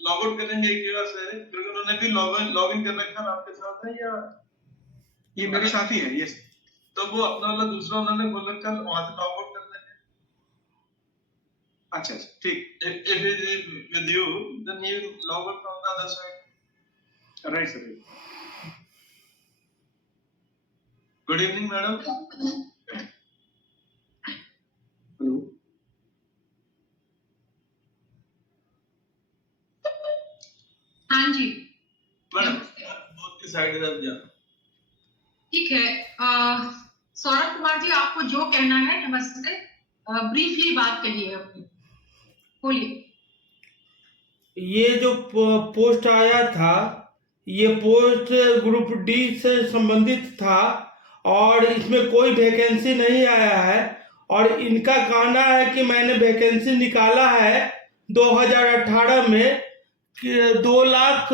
Log out करेंगे एक बार से, क्योंकि उन्होंने भी लॉग इन कर रखा है आपके साथ है या ये मेरे साथ ही है? यस। तो वो अपना वाला दूसरा उन्होंने बोल रखा है, वहां से लॉग आउट कर लेंगे। अच्छा अच्छा ठीक। If it is with you, then you log out from the other side. Right sir. Good evening, madam. Hello. हाँ जी मैडम बोथ की साइड इधर जा। ठीक है। सौरभ कुमार जी, आपको जो कहना है नमस्ते, ब्रीफली बात करिए अपनी, बोलिए। ये जो पोस्ट आया था, ये पोस्ट ग्रुप डी से संबंधित था और इसमें कोई वैकेंसी नहीं आया है। और इनका कहना है कि मैंने वैकेंसी निकाला है 2018 में, 2 लाख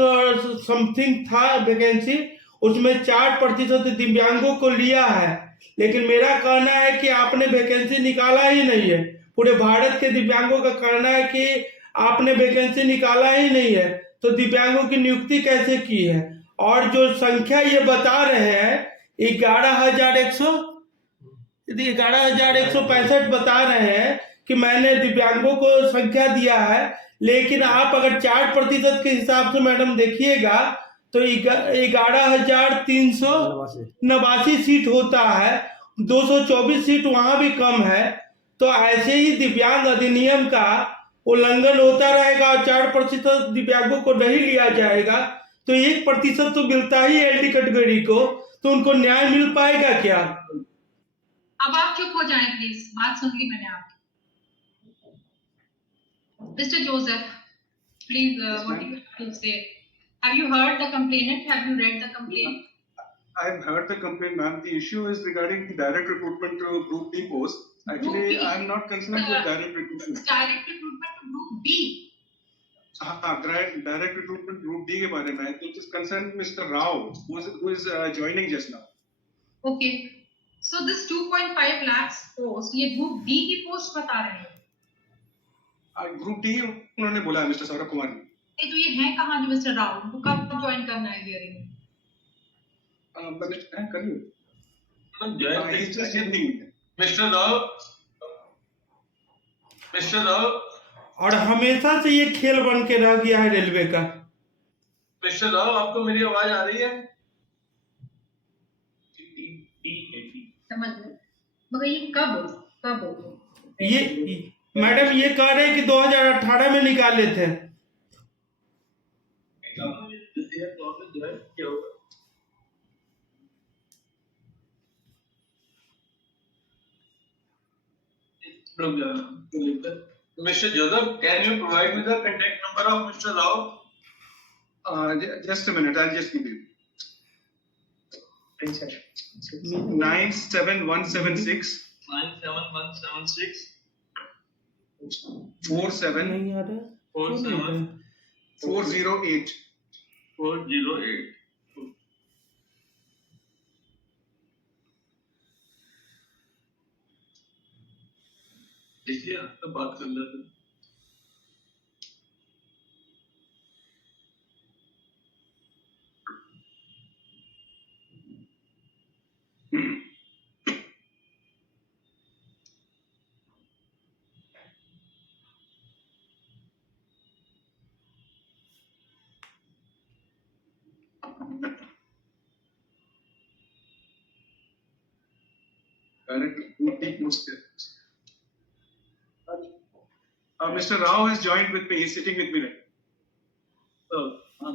समथिंग था वैकेंसी, उसमें 4% दिव्यांगों को लिया है। लेकिन मेरा कहना है कि आपने वैकेंसी निकाला ही नहीं है। पूरे भारत के दिव्यांगों का कहना है कि आपने वैकेंसी निकाला ही नहीं है, तो दिव्यांगों की नियुक्ति कैसे की है? और जो संख्या ये बता रहे हैं 11,165 बता रहे हैं कि मैंने दिव्यांगों को संख्या दिया है, लेकिन आप अगर 4% के हिसाब से मैडम देखिएगा तो 11,389 सीट होता है, 224 सीट वहां भी कम है। तो ऐसे ही दिव्यांग अधिनियम का उल्लंघन होता रहेगा और 4% दिव्यांगों को नहीं लिया जाएगा तो 1% तो मिलता ही एलडी कैटेगरी को, तो उनको न्याय मिल पाएगा क्या? अब आप चुप हो जाएं प्लीज, बात सुन ली मैंने आपकी। Mister Joseph, please what you have to say? Have you heard the complainant? Have you read the complaint? I've heard the complaint, ma'am. The issue is regarding the direct recruitment to Group D post. Actually, I'm not concerned with direct recruitment. Direct recruitment to Group B. हाँ, direct recruitment Group D के बारे में, which is concerned Mr. Rao, who is joining just now. Okay. So this 2.5 lakhs post, ये Group D की post बता रहे हैं? Group D उन्होंने बोला मिस्टर सौरभ कुमार ने। नहीं तो ये है कहाँ जो मिस्टर राव, उनको कब ज्वाइन करना है हियरिंग? करिए। मिस्टर राव और हमेशा से ये खेल बन के रह गया है रेलवे का। मिस्टर राव, आपको मेरी आवाज आ रही है? समझ लो, मगर ये कब ये मैडम ये कह रहे हैं कि 2018 में निकाले थे। Mr. Joseph, can you provide me the contact number of Mr. Rao? Just a minute, I'll just give you. 97176 47 नहीं आ रहा 408 408। देखिए आपसे बात कर लेते हैं। Mr. Rao has joined with me. He's sitting with me right.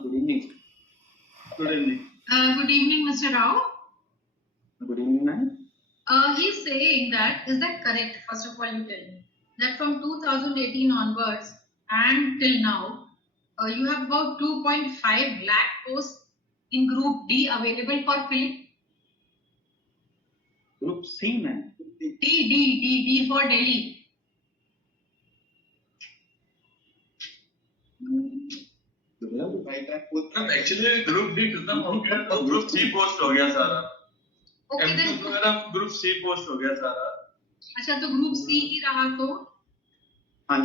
Good evening. Good evening. Good evening, Mr. Rao. Good evening, ma'am. He's saying that, is that correct? First of all, you tell me that from 2018 onwards and till now, you have about 2.5 lakh posts in Group D available for filling. Group C, ma'am. D for Delhi. Actually group D खत्म हो गया तो group C post हो गया सारा। Okay, then. मेरा group C post हो गया सारा। अच्छा, तो ग्रुप सी ही रहा तो?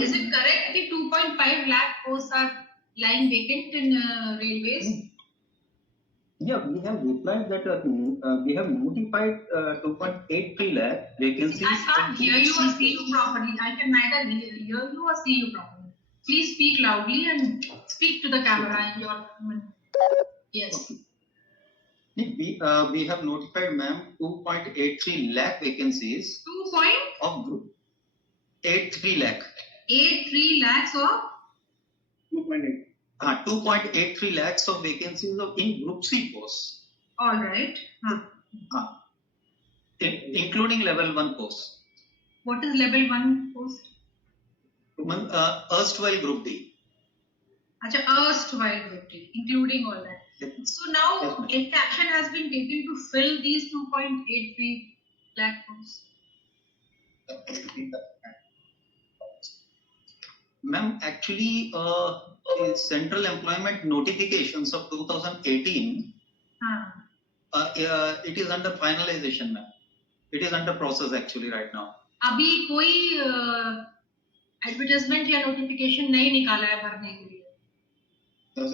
Is it correct कि 2.5 lakh posts are lying vacant in railways? Yeah, we have replied that we have notified 2.83 lakh vacancies. I can't hear you or see you properly. I can neither hear you or see you properly. Please speak loudly and speak to the camera in your. Yes. Okay. We have notified, ma'am, 2.83 lakh vacancies 2 point of group. 83 lakh. 83 lakhs of 2.8. 2.83 lakhs of vacancies of in Group C posts, all right. including level 1 posts. What is level 1 post? Erstwhile Group D. Acha, erstwhile group D, including all that. So now action has been taken to fill these 2.83 lakh posts. Ma'am, actually, the Central Employment Notifications of 2018, it is under finalization, ma'am. It is under process actually right now. अभी कोई advertisement या notification नहीं निकाला है भरने के लिए?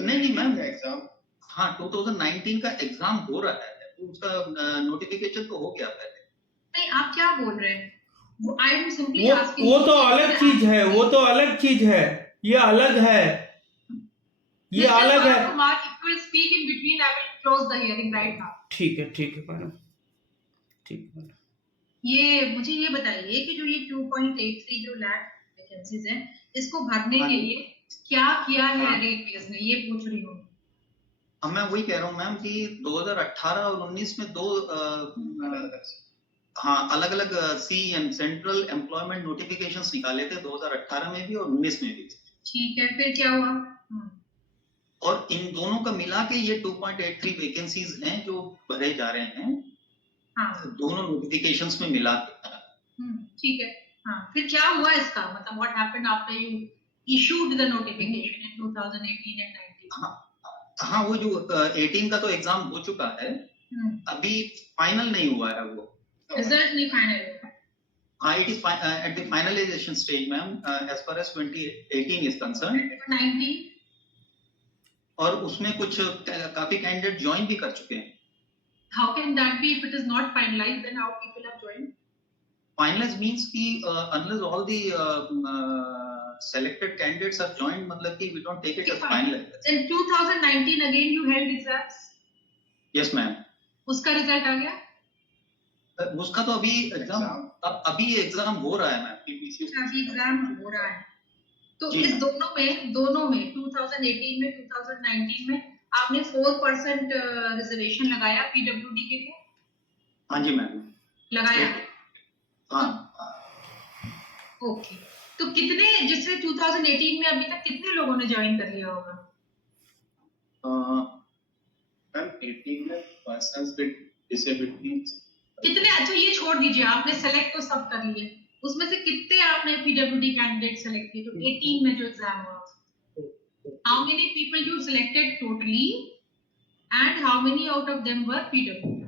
नहीं मैम, एग्जाम 2019 का एग्जाम हो रहा है, उसका नोटिफिकेशन तो हो गया पहले। नहीं, आप क्या बोल रहे हैं? I am simply asking. वो तो अलग चीज है, वो तो अलग चीज है, ये अलग है, ये अलग है। Mark, if you will speak in between, I will close the hearing right now. ठीक है मैडम, ठीक है मैडम। ये मुझे ये बताइए कि जो ये 2.83 जो लाख वैकेंसीज हैं, इसको भरने के लिए क्या किया है रेलवेज ने, ये पूछ रही हूँ। मैं वही कह रहा हूँ मैम कि 2018 और 19 में दो अलग अलग सी एंड सेंट्रल एम्प्लॉयमेंट नोटिफिकेशंस निकाले थे 2018 में भी और 19 में भी। ठीक है, फिर क्या हुआ? और इन दोनों का मिला के ये 2.83 वैकेंसीज हैं जो भरे जा रहे हैं। दोनों नोटिफिकेशंस में मिला के। ठीक है। फिर क्या हुआ इसका, मतलब what happened after you issued the notification in 2018 and 19? वो जो 18 का तो एग्जाम हो चुका है, अभी फाइनल नहीं हुआ है वो। रिजल्ट नहीं फाइनल हुआ? It is at the finalization stage, ma'am, as far as 2018 is concerned. 19? और उसमें कुछ काफी कैंडिडेट ज्वाइन भी कर चुके हैं। How can that be if it is not finalized? Then how people have joined? Finalized means कि unless all the selected candidates are joined, मतलब कि we don't take it as finalized. In 2019 again you held exams? Yes, ma'am. उसका result आ गया? उसका तो अभी exam हो रहा है मैम। अभी एग्जाम हो रहा है, तो इस दोनों में 2018 में 2019 में आपने 4% रिजर्वेशन लगाया पीडब्ल्यूडी के लिए? हाँ जी मैम, लगाया। हाँ। ओके, तो कितने, जिससे 2018 में अभी तक कितने लोगों ने ज्वाइन कर लिया होगा? मैम 18 में पर्सन्स विद डिसेबिलिटीज कितने? अच्छा ये छोड़ दीजिए, आपने सेलेक्ट तो सब कर लिए, उसमें से कितने आपने पीडब्ल्यूडी कैंडिडेट सेलेक्ट किए जो 18 में जो एग्जाम हुआ? How many people you selected totally and how many out of them were PWD?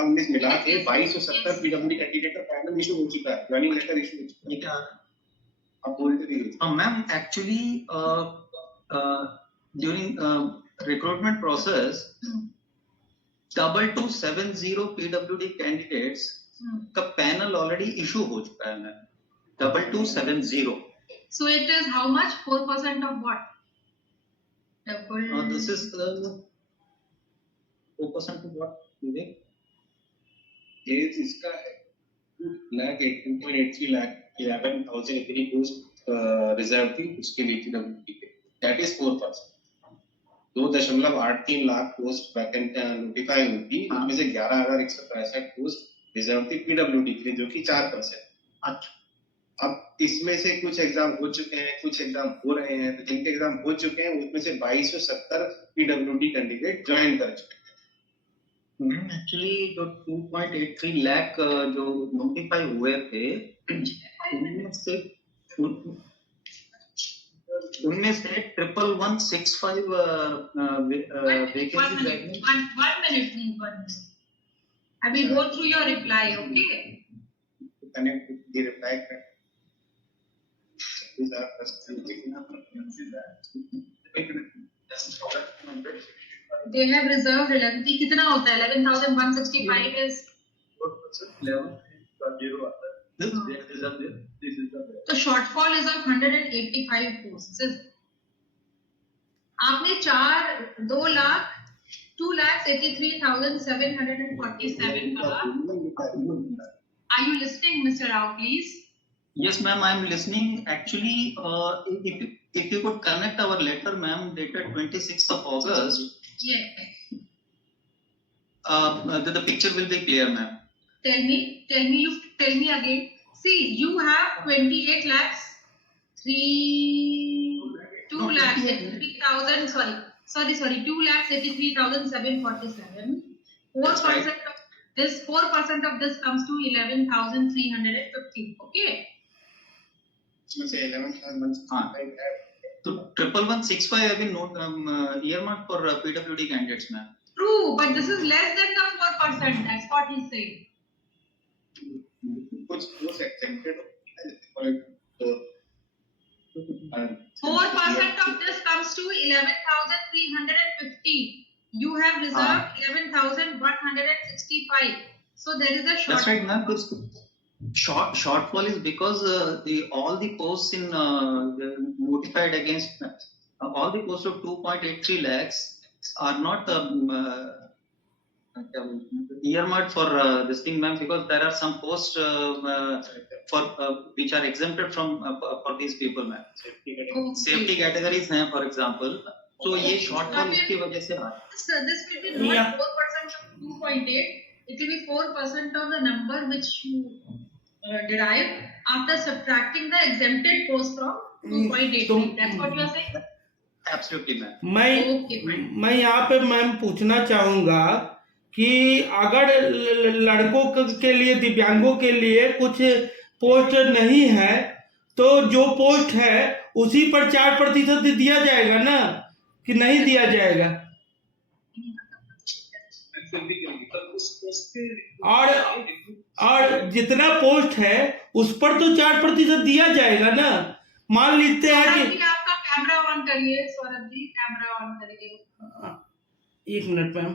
19 मिला के 2270 पीडब्ल्यूडी कैंडिडेट का फाइनल इशू हो चुका है, ज्वाइनिंग लेटर इशू हो चुका है। क्या आप बोलते रहिए। Ma'am actually during recruitment process 2270 PWD candidates का पैनल ऑलरेडी इशू हो चुका है ma'am. 2270। So it is how much? 4% of what? This is 4% of what? ये इसका 2.83 लाख 11,000 एग्री पोस्ट रिजर्व थी उसके लिए पीडब्ल्यूडी के, that is 4%। 2.83 lakh post vacant notify हुई थी, उनमें से 11,165 पोस्ट रिजर्व थी पीडब्ल्यूडी के लिए, जो कि 4%। अच्छा, अब इसमें से कुछ एग्जाम हो चुके हैं, कुछ एग्जाम हो रहे हैं, तो जिनके एग्जाम हो चुके हैं उसमें से 2270 पीडब्ल्यूडी कैंडिडेट ज्वाइन कर चुके हैं। एक्चुअली जो 2.83 लाख जो नोटिफाई हुए थे, उनमें से 11165 vacancy. 1 minute. I will go through your reply, okay? Connect with the reply. these are They have reserved 11. कितना होता है? 11,165 is. तो shortfall is of 185 posts. आपने 2,83,747 कहा. Are you listening, Mr. Rao, please? Yes, ma'am, I am listening. Actually, if you could connect our letter, ma'am, dated 26th of August, Yes. the picture will be clear, ma'am. Tell me again. See, you have 28 lakhs, 2 lakhs 83,000. Sorry. 2,83,747. 4% of this. 4% of this comes to 11,350. Okay. say 11,165. So 11,165 have been earmarked for PWD candidates, ma'am. True, but this is less than the 4%. That's what he's saying. कुछ exempted 4% of this comes to 11,350. You have reserved 11,165. So there is a shortfall. That's right, ma'am. Shortfall is because all the posts in notified against all the posts of 2.83 lakhs are not earmarked for this thing, ma'am, because there are some posts for which are exempted from for these people, ma'am. Safety categories हैं, for example. So ये shortfall इसकी वजह से आ. So this will be not 4% of 2.8. It will be 4% of the number which you derive after subtracting the exempted post from 2.83. That's what you are saying? Absolutely, ma'am. मैं यहाँ पे ma'am पूछना चाहूँगा कि अगर लड़कों के लिए, दिव्यांगों के लिए कुछ पोस्ट नहीं है, तो जो पोस्ट है उसी पर 4% दिया जाएगा ना, कि नहीं दिया जाएगा? और जितना पोस्ट है उस पर तो 4% दिया जाएगा ना. मान लेते हैं कि आपका कैमरा ऑन करिए. सौरभ जी, कैमरा ऑन करिए. 1 मिनट मैम.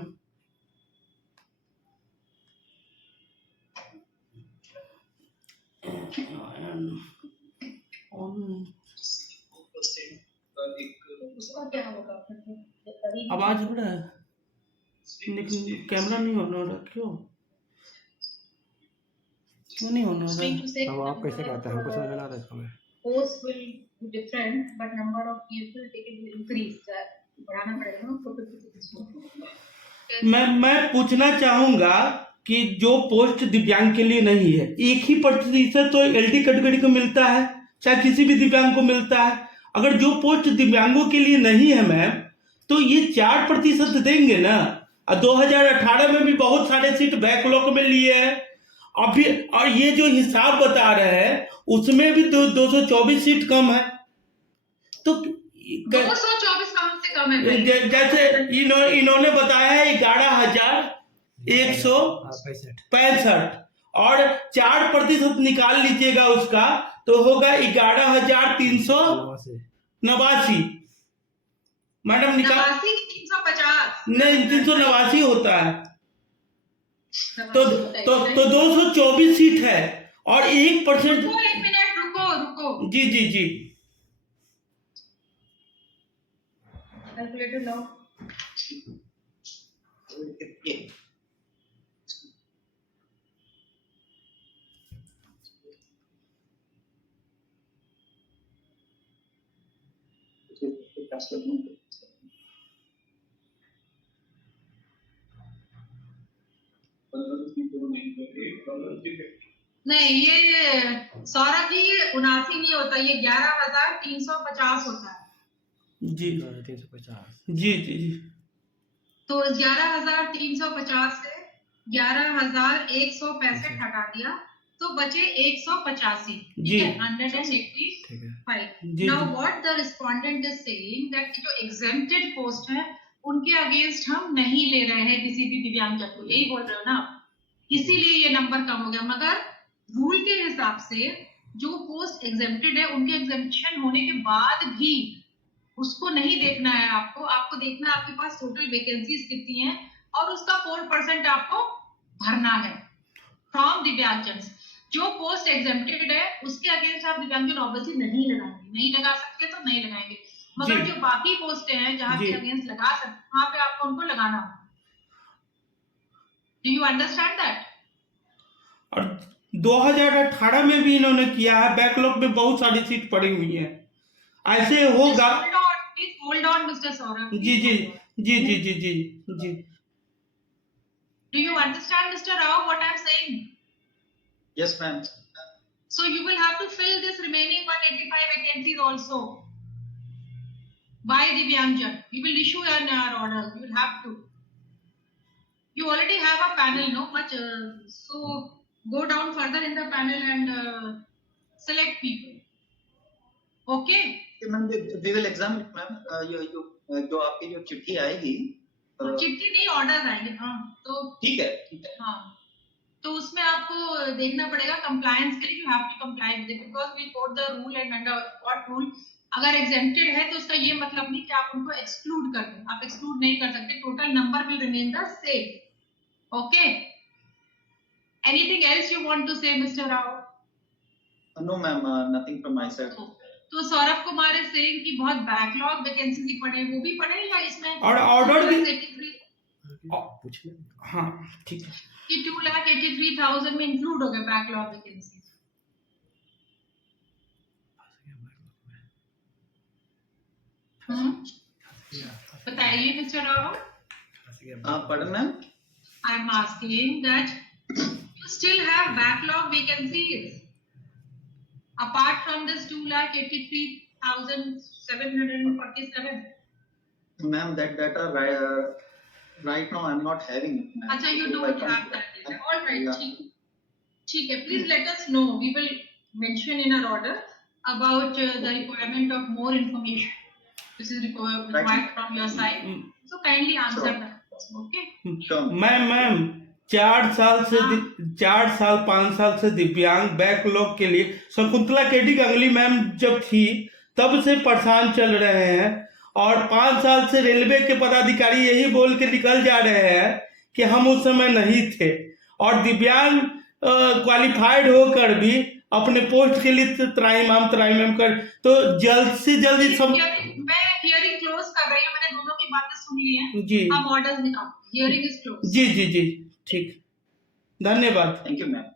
क्या होगा? आवाज बड़ा है, लेकिन कैमरा नहीं ऑन हो रहा. क्यों नहीं ऑन हो रहा? अब आप कैसे कहते हैं, हमको समझ में आता है इसमें. Posts will be different, but number of people taken will increase. बढ़ाना पड़ेगा ना. मैं पूछना चाहूंगा कि जो पोस्ट दिव्यांग के लिए नहीं है, 1% तो एलटी कैटेगरी को मिलता है, चाहे किसी भी दिव्यांग को मिलता है. अगर जो पोस्ट दिव्यांगों के लिए नहीं है मैम, तो ये 4% देंगे ना. 2018 में भी बहुत सारे सीट बैकलॉग में लिए हैं अभी, और ये जो हिसाब बता रहे हैं उसमें भी 224 सीट कम है. तो 224 कम से कम है. जैसे इन्होंने बताया है 11,165 और 4% निकाल लीजिएगा उसका, तो होगा 11,389. मैडम निकाल 350 नहीं, 389 होता है. तो 224 सीट है और 1%. 1 मिनट रुको. जी. कैलकुलेटर लाओ. नहीं, ये सौरभ जी 79 नहीं होता, ये 11,350 होता है. जी 350. जी. तो 11,350 से 11,165 हटा दिया तो बचे 185. जी. 185. जी. Now what the respondent is saying that जो exempted post है उनके अगेंस्ट हम नहीं ले रहे हैं किसी भी दिव्यांगजन को, यही बोल रहे हो ना, इसीलिए ये नंबर कम हो गया. मगर रूल के हिसाब से जो पोस्ट एग्जेम्प्टेड है उनके एग्जेम्पशन होने के बाद भी उसको नहीं देखना है आपको, आपको देखना है आपके पास टोटल वैकेंसीज कितनी है और उसका 4% आपको भरना है फ्रॉम दिव्यांगजन। जो पोस्ट एग्जेम्प्टेड है उसके अगेंस्ट आप दिव्यांगजन ऑब्वियसली नहीं लगाएंगे, नहीं लगा सकते तो नहीं लगाएंगे, मगर जी। जो बाकी पोस्ट हैं जहाँ जी। के अगेंस्ट लगा सकते वहां पे आपको उनको लगाना होगा। Do you understand that? और 2018 में भी इन्होंने किया है, बैकलॉग में बहुत सारी सीट पड़ी हुई हैं, ऐसे होगा। Please hold on, Mr. Saurabh. Ji ji ji ji ji ji ji. Do you understand, Mr. Rao, what I'm saying? Yes, ma'am. So you will have to fill this remaining 185 vacancies also by Divyangjan. We will issue an order. You will have to. You already have a panel, no much. So go down further in the panel and select people. Okay. Okay, ma'am, we will examine it, ma'am. जो आपकी जो चिट्ठी आएगी, चिट्ठी नहीं order आएंगे। हाँ तो ठीक है, ठीक है। हाँ तो उसमें आपको देखना पड़ेगा कंप्लायंस के लिए, you have to comply with it because we quote the rule and under what rule. अगर एग्जेम्प्टेड है तो उसका ये मतलब नहीं कि आप उनको एक्सक्लूड कर दें, आप एक्सक्लूड नहीं कर सकते, total number will remain the same. Okay, anything else you want to say mister Rao? No, ma'am, nothing from my side. तो सौरभ कुमार इज सेइंग कि बहुत बैकलॉग वैकेंसी ही पड़े, वो भी पड़े या इसमें और ऑर्डर भी 83 पूछिए। हाँ ठीक है। कि 2,83,000 में इंक्लूड हो गए बैकलॉग वैकेंसी। बताइए mister Rao. Pardon, ma'am? I am asking that you still have backlog vacancies apart from this 2,83,747. Ma'am, that data right now I'm not having it, ma'am. Acha, you If I don't come- have that data. All right, Yeah. ठीक है, please let us know. We will mention in our order about the requirement of more information. This is required from your side. So kindly answer Sure. that. Okay. Sure. Ma'am 4 साल से 5 साल से दिव्यांग backlog के लिए Shakuntala KD Gangli ma'am जब थी तब से परेशान चल रहे हैं, और 5 साल से रेलवे के पदाधिकारी यही बोल के निकल जा रहे हैं कि हम उस समय नहीं थे, और दिव्यांग क्वालिफाइड होकर भी अपने पोस्ट के लिए त्राहिमाम कर, तो जल्द से जल्द इस सब। मैं हियरिंग क्लोज कर रही हूँ, मैंने दोनों की बातें सुन ली हैं। जी अब ऑर्डर्स निकालो, हियरिंग इज क्लोज। जी जी जी ठीक, धन्यवाद। Thank you, ma'am.